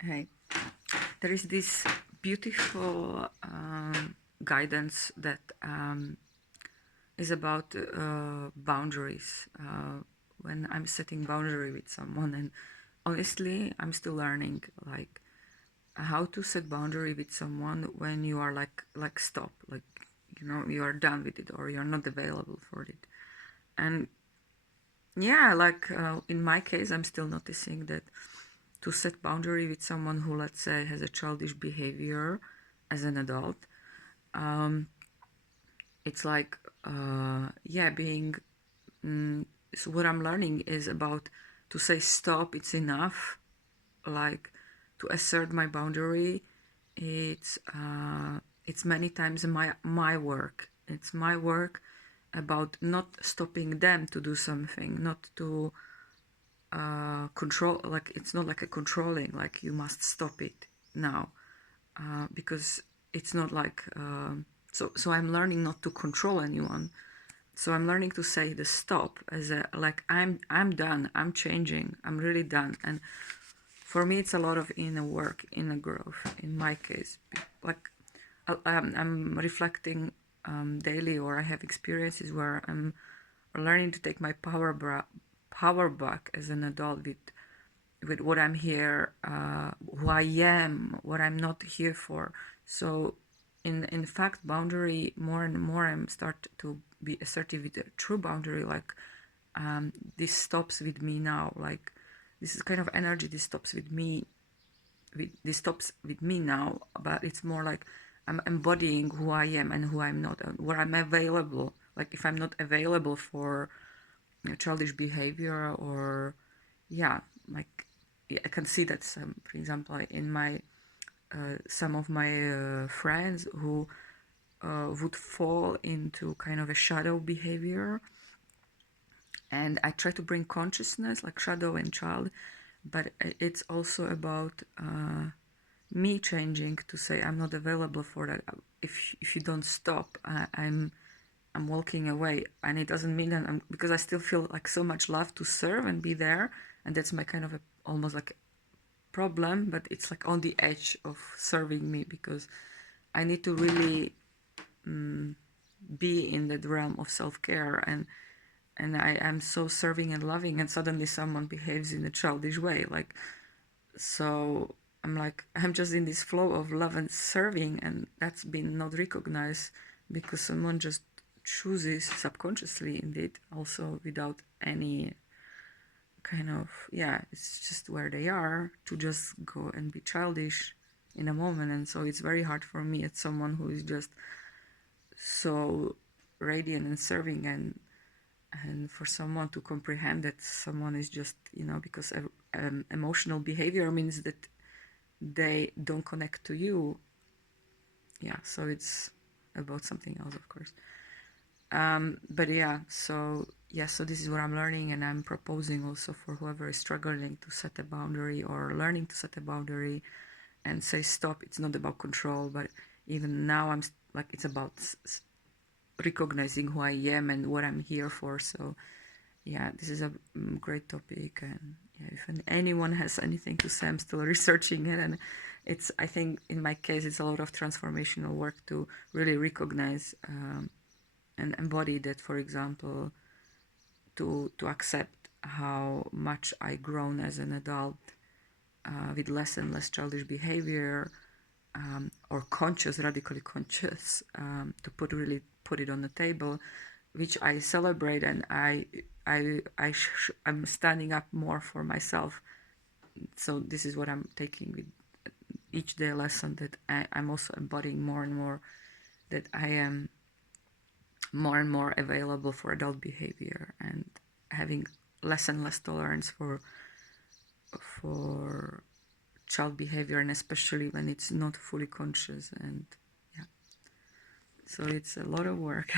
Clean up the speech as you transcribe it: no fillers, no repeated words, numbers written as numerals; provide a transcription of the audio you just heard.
Hey, there is this beautiful guidance that is about boundaries. When I'm setting boundary with someone, and honestly, I'm still learning like how to set boundary with someone when you are like stop, like you are done with it or you're not available for it. And yeah, like in my case, I'm still noticing that to set boundary with someone who, let's say, has a childish behavior as an adult, um, it's like yeah, being so what I'm learning is about to say stop, it's enough, like to assert my boundary. It's many times my work, it's my work about not stopping them to do something, not to control, like it's not like a controlling, like you must stop it now, because it's not like so I'm learning not to control anyone. So I'm learning to say the stop as a like I'm done, I'm changing, I'm really done. And for me it's a lot of inner work, inner growth in my case. Like I'm reflecting daily, or I have experiences where I'm learning to take my power back as an adult with what I'm here, who I am, what I'm not here for. So, in fact, boundary more and more I'm start to be assertive with a true boundary. Like this stops with me now. Like this is kind of energy. This stops with me. This stops with me now. But it's more like I'm embodying who I am and who I'm not, and where I'm available. Like if I'm not available for childish behavior, or yeah, like yeah, I can see that some, for example, in my some of my friends who would fall into kind of a shadow behavior, and I try to bring consciousness, like shadow and child, but it's also about me changing to say I'm not available for that. If you don't stop, I'm walking away, and it doesn't mean that I'm, because I still feel like so much love to serve and be there, and that's my kind of a, almost like problem, but it's like on the edge of serving me, because I need to really be in that realm of self-care, and I am so serving and loving, and suddenly someone behaves in a childish way, like, so I'm like, I'm just in this flow of love and serving, and that's been not recognized because someone just chooses subconsciously, indeed, also without any kind of, yeah, it's just where they are, to just go and be childish in a moment. And so it's very hard for me as someone who is just so radiant and serving, and for someone to comprehend that someone is just, because emotional behavior means that they don't connect to you. Yeah, so it's about something else, of course. But so this is what I'm learning, and I'm proposing also for whoever is struggling to set a boundary or learning to set a boundary and say stop. It's not about control, but even now like, it's about recognizing who I am and what I'm here for. So yeah, this is a great topic, and yeah, if anyone has anything to say, I'm still researching it, and it's, I think in my case, it's a lot of transformational work to really recognize and embody that. For example, to accept how much I grown as an adult, with less and less childish behavior, or conscious, radically conscious, to put it on the table, which I celebrate, and I'm standing up more for myself. So this is what I'm taking with each day lesson, that I'm also embodying more and more, that I am more and more available for adult behavior, and having less and less tolerance for child behavior, and especially when it's not fully conscious. And yeah, so it's a lot of work.